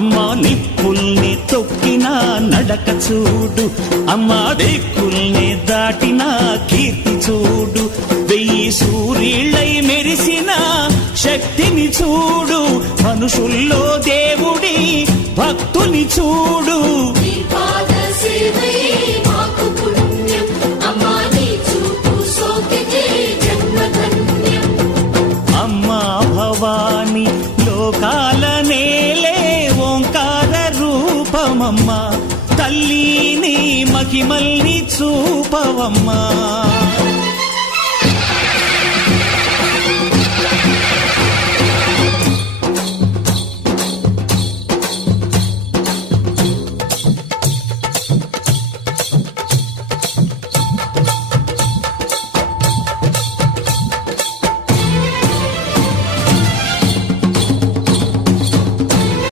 అమ్మా నిప్పుల్ని తొక్కిన నడక చూడు, అమ్మా దిక్కుల్ని దాటిన కీర్తి చూడు, 1000 సూర్యుళ్ళై మెరిసిన శక్తిని చూడు, మనుషుల్లో దేవుడి భక్తుని చూడు. అమ్మా భవాని లోకాల నేలే ఓంకార రూపమమ్మా, తల్లిని మహిమల్ని చూపవమ్మా.